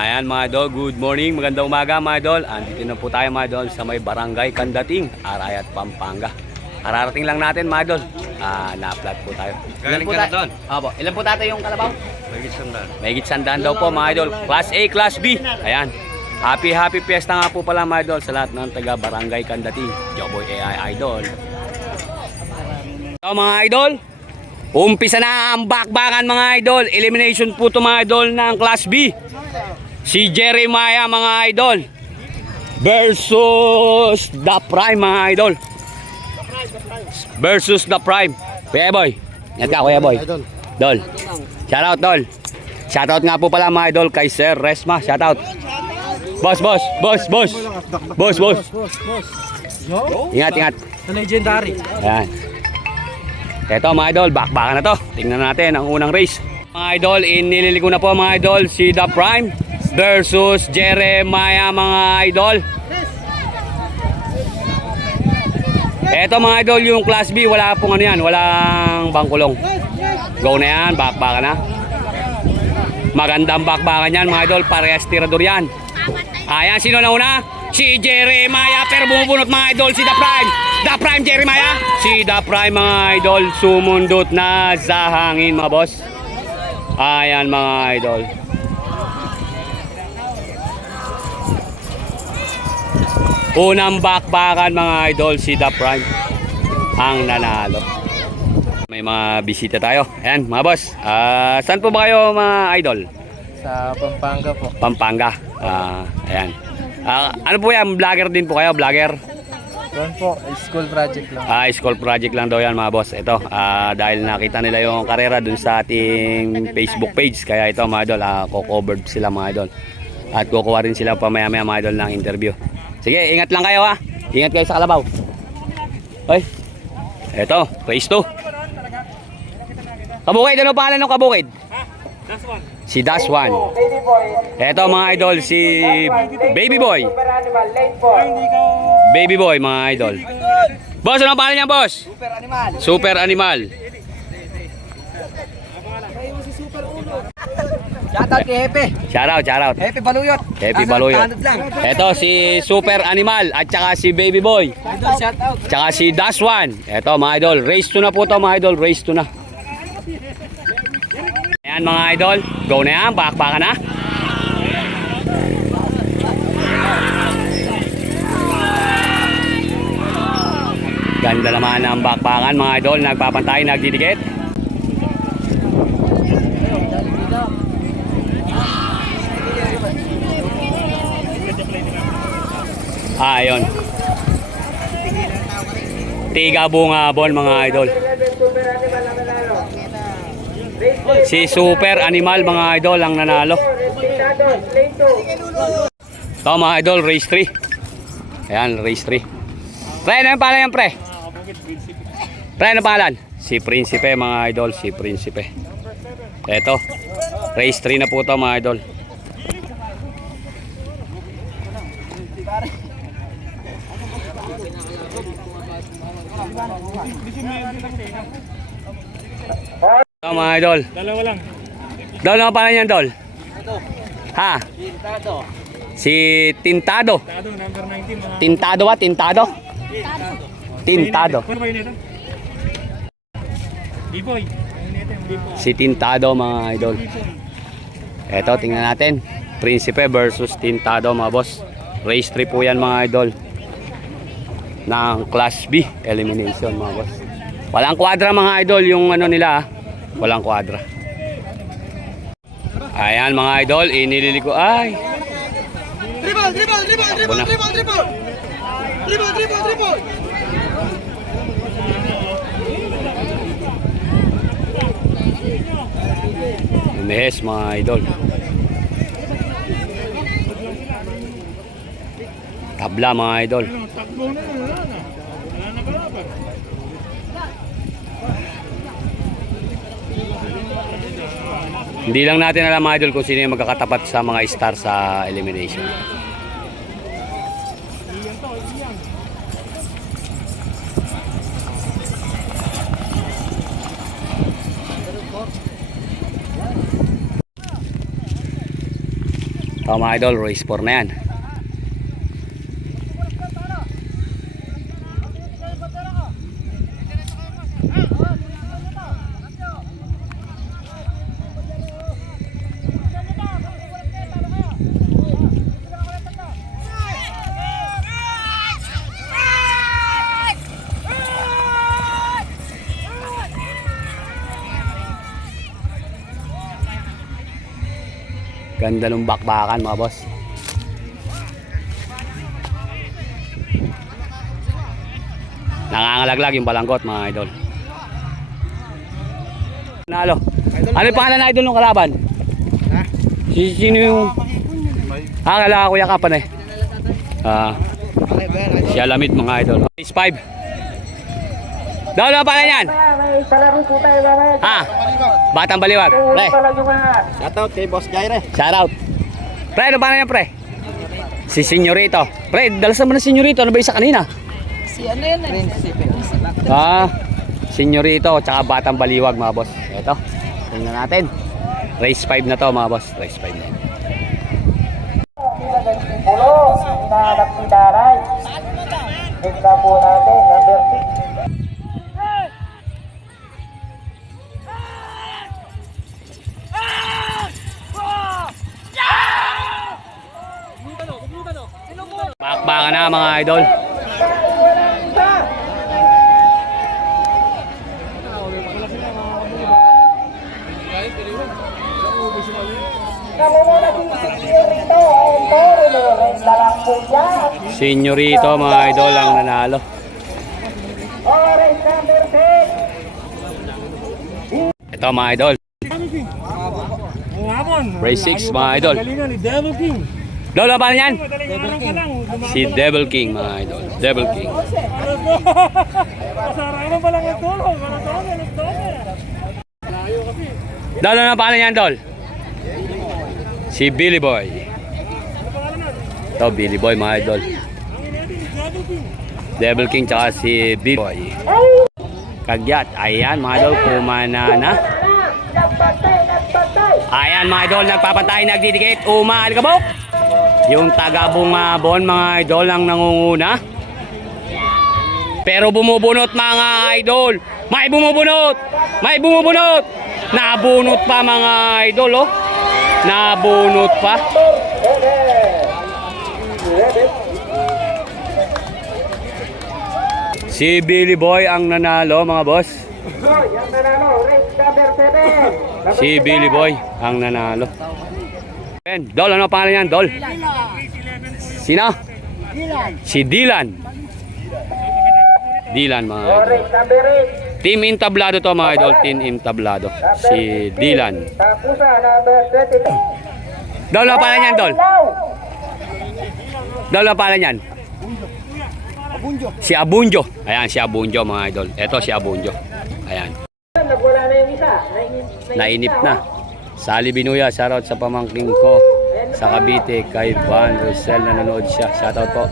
Ayan mga idol, good morning, magandang umaga mga idol. Andito na po tayo mga idol sa may barangay Kandating, Arayat, Pampanga. Kararating lang natin mga idol. Ah, na-flat po tayo. Galing po ka na doon? Opo. Ilan po tayo yung kalabaw? May sandal. Mahigit sandaan daw po mga idol. Class A, Class B. Ayan. Happy, happy fiesta nga po pala mga idol sa lahat ng taga Barangay Kandating. Joboy AI Idol. So mga idol, umpisa na ang bakbakan mga idol. Elimination po to mga idol ng Class B. Si Jeremiah mga idol versus The Prime mga idol. Versus The Prime. Kuya Boy. Ingat ka Kuya Boy. Dol. Shoutout Dol. Shoutout nga po pala mga idol kay Sir Resma. Shoutout. Boss, boss, boss, boss. Boss, boss. Ingat, ingat. Sa legendary. Ayan. Ito mga idol, bakbakan na to. Tingnan natin ang unang race. Mga idol, inililigo na po mga idol si The Prime versus Jeremiah mga idol. Ito mga idol, yung Class B, wala pong ano yan, walang bangkulong. Go na yan, bakbakan na. Magandang bakbakan yan mga idol, parehas tirador yan. Ayan, sino na una? Si Jeremiah, pero bumubunot mga idol, si The Prime. The Prime, Jeremiah. Si The Prime, mga idol, sumundot na sa hangin, mga boss. Ayan, mga idol. Unang bakbakan, mga idol, si The Prime. Ang nanalo. May mga bisita tayo. Ayan, mga boss. Ah, saan po ba kayo, mga idol? Sa Pampanga po. Pampanga. Ah, ayan. Ah, ano po yan? Vlogger din po kayo? Vlogger? Doon po, school project lang. Ah, school project lang daw yan mga boss. Ito, ah, dahil nakita nila yung karera dun sa ating Facebook page. Kaya ito mga idol, ah, ko-covered sila mga idol. At kukuha rin sila pamaya-maya mga idol ng interview. Sige, ingat lang kayo ha. Ingat kayo sa kalabaw. Hoy. Ito, race 2. Kabukid, ano pangalan ng kabukid? Si Das One. Ito mga idol, si Baby Boy. Baby Boy, mga idol. Boss, ano ang pangalan niya, boss? Super animal. Super Animal. Shoutout kay Hepe. Shoutout, shoutout. Hepe Baluyot. Tanod- Baluyot. Ito si Super Animal at saka si Baby Boy. Idol, shoutout. Tsaka si Das One. Ito mga idol, race 2 na po to mga idol, race 2 na. Ayan mga idol, go na yan, bakbaka na. Ganda naman ang bakbakan mga idol, nagpapantay, nagdidikit. Ah, yun. Tiga bunga bon mga idol. Si Super Animal mga idol ang nanalo. Ito mga idol, race 3. Ayan, race 3. Pre, ano yung pangalan yan, pre? Pre, ano pangalan? Si Prinsipe mga idol, si Prinsipe. Eto, race 3 na po to mga idol. Ito mga idol. Dalawa lang. Dol, ano pangalan yan, Dol? Ha? Tintado. Si Tintado. Tado, number 19. Mga Tintado ba? Tintado? Tintado. Ba yun ito? B-boy. Ano ito? Si Tintado mga idol. Eto, tingnan natin. Prinsipe versus Tintado mga boss. Race 3 po yan mga idol. Ng Class B elimination mga boss. Walang kwadra mga idol yung ano nila ah. Walang kwadra. Ayan mga idol, inililiko. Ay, Dribble, dribble, dribble, na. dribble, dribble. Dribble, dribble, dribble. Lumihes mga idol. Tabla mga idol. Takbo na. Wala na. Wala na kalaban. Hindi lang natin alam mga idol kung sino yung magkakatapat sa mga star sa elimination. Mga idol, race 4 na yan. Ganda ng bakbakan mga boss. Nangangalaglag yung balanggot mga idol. Nalo. Ano yung pangalan na idol ng kalaban? Ha? Si sino yung... Ah, kala ko yakapan eh. Ah, Okay, ba yan? si Alamit mga idol. Race 5. Dolo pa na yan. May palaro po tayo mamaya. Ha? Batang Baliwag. Pre, Pala mga Shoutout kay Boss Jaire. shout out. Pre, ano pa na yan pre? Si Senyorito. Pre, dalas naman na Senyorito. Ano ba isa kanina? si ano yun eh. Prinsipe. Ah, Senyorito, tsaka Batang Baliwag mga boss. Ito, tingnan natin. Race 5 na to mga boss. Race 5 na yan. Pulo, hinahanap si Daray. Tignan po natin, na mga idol. Senyorito mga idol ang nanalo. 6. Ito mga idol. Race six, mga idol. Lolo, paano yan? Si Devil King mga idol. Devil King. Pasarayan pa lang ang tulong. Dol, ano paano yan, Dol? Si Billy Boy. Ito, Billy Boy mga idol. Devil King. Tsaka si Billy Boy. Kagyat. Ayan mga idol, kumana na. Ayan mga idol, nagpapatay, nagdidikit, umalikabok. Yung taga Bungabon mga idol ang nangunguna. Pero bumubunot mga idol. May bumubunot. May bumubunot. Nabunot pa mga idol oh. Nabunot pa. Si Billy Boy ang nanalo mga boss. Boy, ang nanalo, race number 7. Si Billy Boy ang nanalo. Ben, Dol, ano pangalan yan, Dol? Sino? Si Dylan. Dylan, mga idol. Race number 8. Team Intablado to, mga idol. Team Intablado. Si 20. Dol, ano pangalan yan, Dol? Dol, ano pangalan yan? Si Abunjo. Ayan, si Abunjo, mga idol. Ito si Abunjo. Ayan. Na. Nainip, na. Sally Binuya, shoutout sa pamangking ko sa Cavite kay Van Rosel nanonood siya. Shoutout po.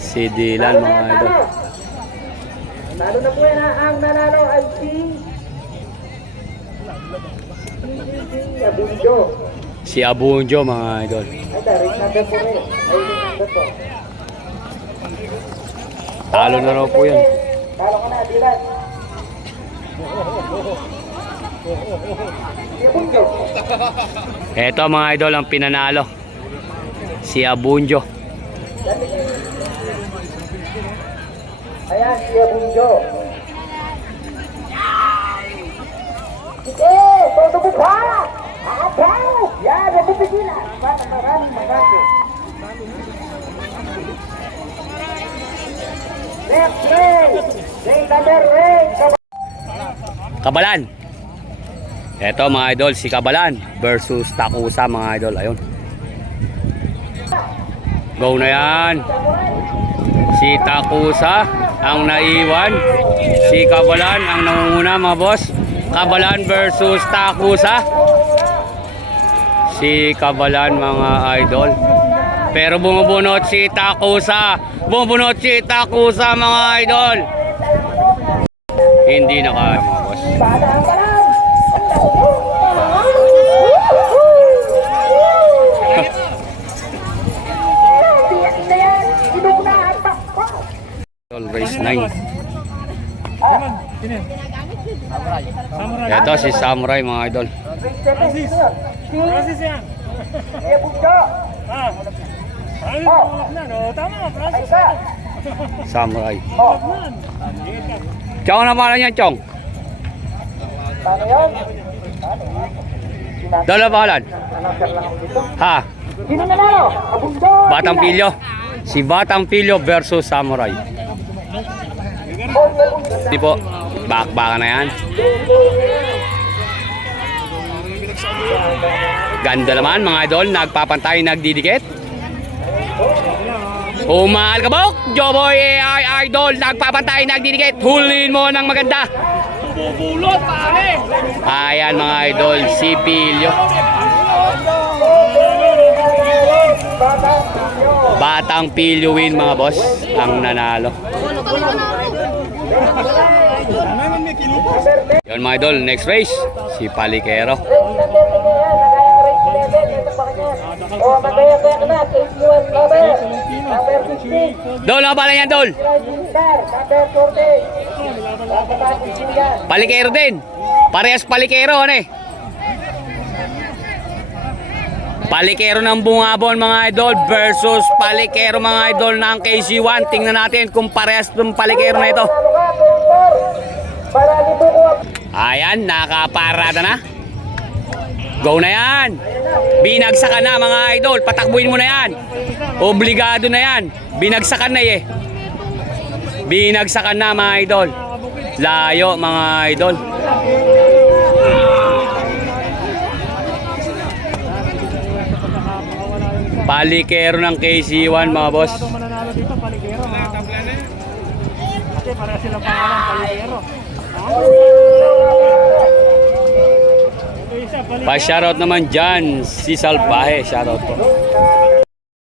Si Dylan mga idol. Lalo na po yan ha. Ang nanalo ay si... Si Abunjo. Si Abunjo mga idol. Ay, da, race number po rin. Ay, number po. Talo na raw po yan. Talo ka na, Dylan. Eto mga idol ang pinanalo. Si Abunjo. Ayan, si Abunjo. Sige, todo bukha! Akaw! Yan, napipigilan. Maraming maraming. Next race! Race number eight. Kabalan. Eto mga idol, si Kabalan versus Takusa mga idol. Ayun. Go na yan. Si Takusa ang naiwan. Si Kabalan ang nangunguna mga boss. Kabalan versus Takusa. Si Kabalan mga idol. Pero bumubunot si Takusa. Bumubunot si Takusa mga idol. Hindi na kaya mga boss. Padang-padang. Idol race 9. Naman, sino yun? Samurai. Ito si Samurai mga idol. Francis. Francis yan. Ah. Na, no? Tama, Francis. Samurai. Tulak na. Ingat ka. Chong na pangalan niyan, Chong. Paano yan? Dala pangalan. Ha? Sino nanalo? Abundo! Batang Pilyo. Si Batang Pilyo versus Samurai. Di po. Bakbaka na yan. Ganda naman mga idol. Nagpapantay, nagdidikit. Umahal ka bok! Joboy AI Idol. Nagpapantay, nagdidikit. Hulin mo ng maganda. Bubulot, pare. Ayan mga idol. Si Pilyo. Batang Pilyo win mga boss. Ang nanalo. Yun mga idol, next race, si Palikero. Race number tingin yan. Nakaya race level. Ito pa kanya. O, magaya-gaya ka na. Case US number. Number 15. Dol, ano pala yan, Dol? Rising Star. Number 40. Kapatid ko yan. Palikero din. Parehas Palikero, ano eh. Palikero ng bungabon mga idol versus Palikero mga idol ng KC1. Tingnan natin kung parehas ng Palikero na ito. Ayan, nakaparada na. Go na yan. Binagsakan na mga idol. Patakbuhin mo na yan. Obligado na yan. Binagsakan na eh. Binagsakan na mga idol. Layo mga idol. Palikero ng KC1 mga boss. Kasi pareha silang pangalan, paligero. Ito isa, paligero. Pa-shoutout naman dyan si Salvaje. Shoutout po.